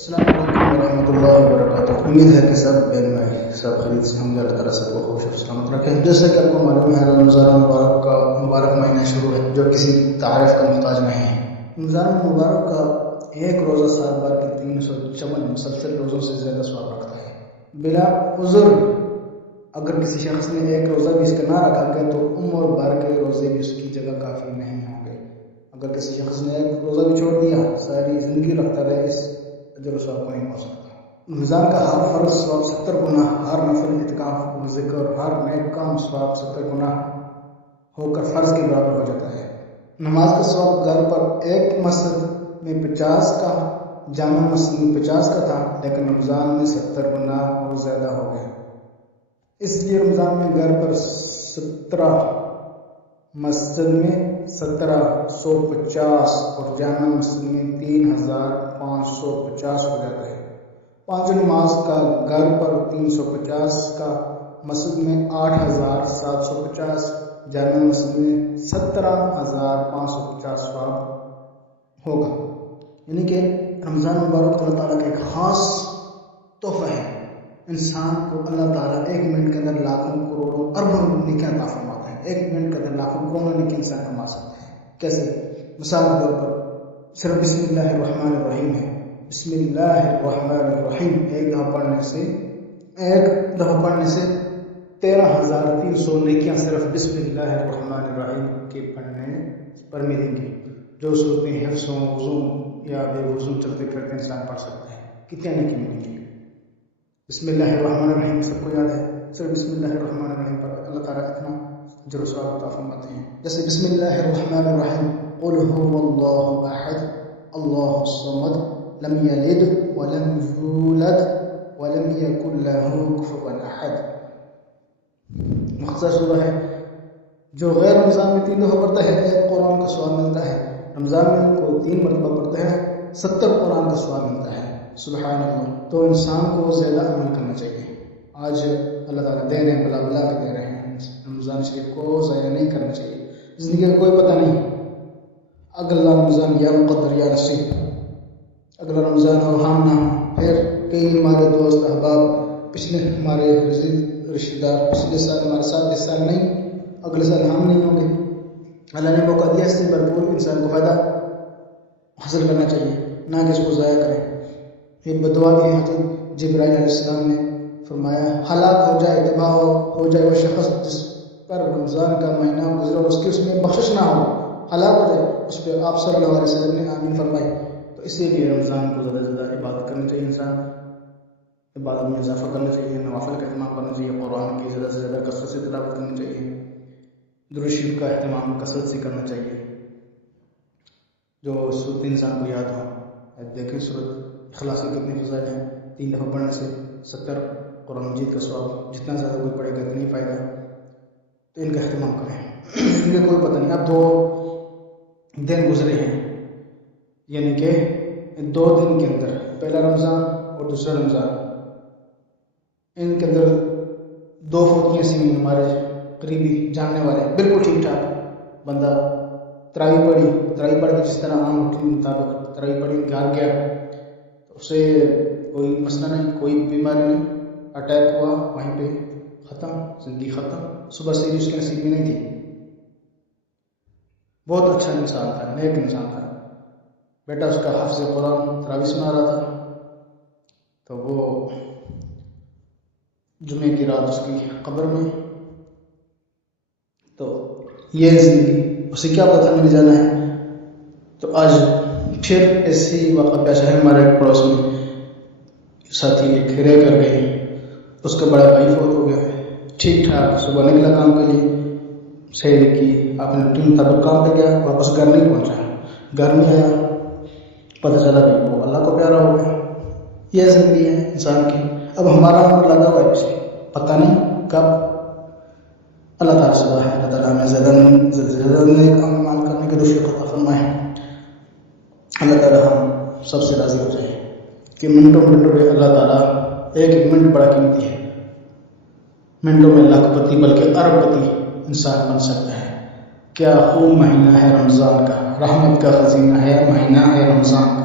السلام علیکم ورحمۃ اللہ وبرکاتہ۔ امید ہے کہ سب سب خرید سے ہم اللہ تعالیٰ سب کو خوش اور سلامت رکھیں۔ جیسے کہ آپ کو معلوم ہے رمضان مبارک کا مبارک مہینہ شروع ہے جو کسی تعریف کا محتاج نہیں ہے۔ رمضان مبارک کا ایک روزہ سال بھر کے 354 مسلسل روزوں سے زیادہ ثواب رکھتا ہے۔ بلا عذر اگر کسی شخص نے ایک روزہ بھی اس کا نہ رکھا گیا تو اور بھر کے روزے بھی اس کی جگہ کافی نہیں ہوں گے۔ اگر کسی شخص نے ایک روزہ بھی چھوڑ دیا ساری زندگی رکھتا رہے اس اجر و ثواب کو نہیں پہنچ سکتا۔ رمضان کا ہر فرض ثواب 70 گنا، ہر نفل اعتکاف و ذکر، ہر نیک کام ثواب 70 گنا ہو کر فرض کے برابر ہو جاتا ہے۔ نماز کا ثواب گھر پر ایک مسجد میں 50 کا، جامع مسجد میں 50 کا تھا، لیکن رمضان میں 70 گنا اور زیادہ ہو گیا۔ اس لیے رمضان میں گھر پر 17، مسجد میں 1750 اور جامع مسجد میں 3550 ہو جاتا ہے۔ پانچوں نماز کا گھر پر 350 کا، مسجد میں 8750، جامع مسجد میں 17550 ثواب ہوگا۔ یعنی کہ رمضان مبارک اللہ تعالیٰ کا ایک خاص تحفہ ہے۔ انسان کو اللہ تعالیٰ 1 منٹ کے اندر لاکھوں کروڑوں اربوں نیکیاں عطا فرماتا ہے۔ 1 منٹ کے اندر لاکھوں کروڑوں نیکی انسان کما سکتا ہے۔ کیسے؟ مثال کے طور پر صرف بسم اللہ الرحمن الرحیم ہے۔ بسم اللہ الرحمن الرحیم ایک دفعہ پڑھنے سے 13300 نیکیاں صرف بسم اللہ الرحمن الرحیم کے پڑھنے پر ملیں گی، جو صورتیں حفظ و وضو یا بے وضو چلتے پھرتے انسان پڑھ سکتا ہے۔ کتنے نیکی ملیں گی؟ بسم اللہ الرحمن الرحیم سب کو یاد ہے؟ صرف بسم اللہ الرحمن الرحیم پر اللہ تعالیٰ اتنا اجر و ثواب عطا فرماتے ہیں۔ جیسے بسم اللہ الرحمن الرحیم، قل هو اللہ احد اللہ الصمد لم یلد ولم یولد ولم یکن لہ کفوا احد۔ مختصر سورہ ہے جو غیر رمضان میں 3 دفعہ پڑھتا ہے ایک قرآن کا ثواب ملتا ہے، رمضان میں کو 3 مرتبہ پڑھتا ہے 70 قرآن کا ثواب ملتا ہے۔ سبحان اللہ۔ تو انسان کو زیادہ عمل کرنا چاہیے۔ آج اللہ تعالیٰ دے رہے ہیں، بلا بلا کے دے رہے ہیں، رمضان شریف کو ضائع نہیں کرنا چاہیے۔ زندگی کا کوئی پتہ نہیں، اگلا رمضان یا مقدر یا نصیب، اگلا رمضان ہو ہم نہ ہوں، پھر کئی ہمارے دوست احباب، پچھلے ہمارے رشتہ دار پچھلے سال ہمارے ساتھ، اس سال نہیں، اگلے سال ہم نہیں ہوں گے۔ اللہ نے موقع دیا، اس سے بھرپور انسان کو فائدہ حاصل کرنا چاہیے، نہ کہ اس کو ضائع کریں۔ ایک بدعا بھی ہے، حضرت جبرائیل علیہ السلام نے فرمایا ہلاک ہو جائے، تباہ ہو جائے وہ شخص جس پر رمضان کا مہینہ گزرا اور اس میں بخشش نہ ہو، ہلاک ہو جائے۔ اس پہ آپ صلی اللہ علیہ وسلم نے آمین فرمائی۔ تو اسی لیے رمضان کو زیادہ سے زیادہ عبادت کرنی چاہیے، انسان عبادت میں اضافہ کرنا چاہیے، نوافل کا اہتمام کرنا چاہیے، قرآن کی زیادہ سے زیادہ کثرت سے تلاوت کرنی چاہیے، درود شریف کا اہتمام کثرت سے کرنا چاہیے، جو صورت انسان کو یاد ہو۔ دیکھیں صورت اخلاص کے کتنے فضائل ہیں، 3 دفعہ پڑھنے سے 70 قرآن مجید کا ثواب، جتنا زیادہ کوئی پڑھے گا اتنا ہی فائدہ، تو ان کا اہتمام کریں۔ ان کا کوئی پتہ نہیں، اب 2 دن گزرے ہیں، یعنی کہ 2 دن کے اندر، پہلا رمضان اور دوسرا رمضان، ان کے اندر 2 فوتیاں سی ہوئی ہمارے قریبی جاننے والے، بالکل ٹھیک ٹھاک بندہ، تراویح پڑھ کے جس طرح عام روٹین مطابق تراویح پڑھی، گھر گیا، اسے کوئی مسئلہ نہیں، کوئی بیماری نہیں، اٹیک ہوا وہیں پہ ختم، زندگی ختم، صبح سے اس کے نصیب میں نہیں تھی۔ بہت اچھا انسان تھا، نیک انسان تھا، بیٹا اس کا حافظ قرآن تراویح سنا رہا تھا، تو وہ جمعے کی رات اس کی قبر میں، تو یہ زندگی اسے کیا پتہ نہیں جانا ہے۔ تو آج پھر ایسے ہی واقعہ پیش ہے، ہمارے پڑوس میں ساتھی ایک رہ کر گئے، اس کا بڑا بھائی فوت ہو گیا، ٹھیک ٹھاک صبح نکلا کام کے لیے، صحیح کی آپ نے روٹین مطابق کام پہ گیا، واپس گھر نہیں پہنچا، گھر میں آیا پتہ چلا کہ وہ اللہ کو پیارا ہو گیا۔ یہ زندگی ہے انسان کی۔ اب ہمارا عمر لگا ہوا ہے پیچھے، پتہ نہیں کب۔ اللہ تعالیٰ سے دعا ہے اللہ تعالیٰ ہمیں زیادہ نیک اعمال کرنے کی توفیق عطا فرمائے۔ اللہ تعالیٰ ہم سب سے راضی ہو جائے کہ منٹوں پہ اللہ تعالیٰ ایک منٹ بڑا قیمتی ہے، منٹوں میں لاکھ پتی بلکہ ارب پتی انسان بن سکتا ہے۔ کیا خوب مہینہ ہے رمضان کا، رحمت کا خزینہ ہے مہینہ ہے رمضان کا۔